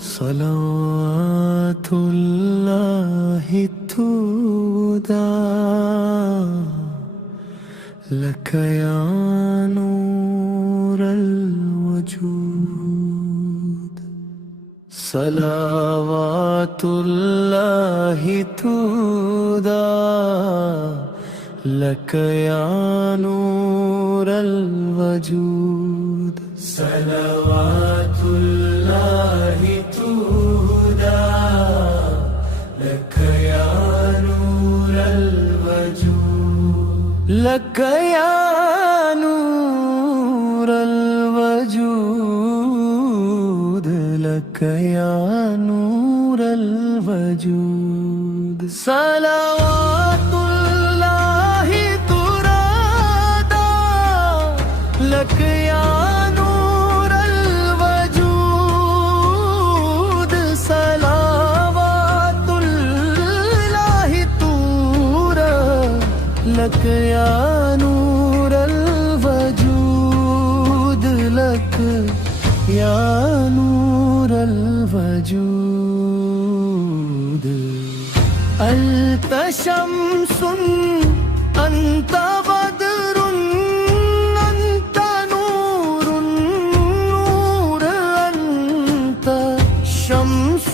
सलावतुल्लाहि तुदा luck या नूरल वजूद। सलावतुल्लाहि तुदा luck या नूरल वजूद। सलावतुल्लाहि तुदा लक या नूरल वजूद। लक या नूरल वजूद। लक या नूरल वजूद। सलावतुल्लाहि तुरादा लक या नूरल वजूद। सलावतुल्लाहि तुरा लक या नूरल वजूद। लक या नूरल वजूद। अंत शम्सुन अंत बदरुन अंत नूरुन नूर अंत शम्स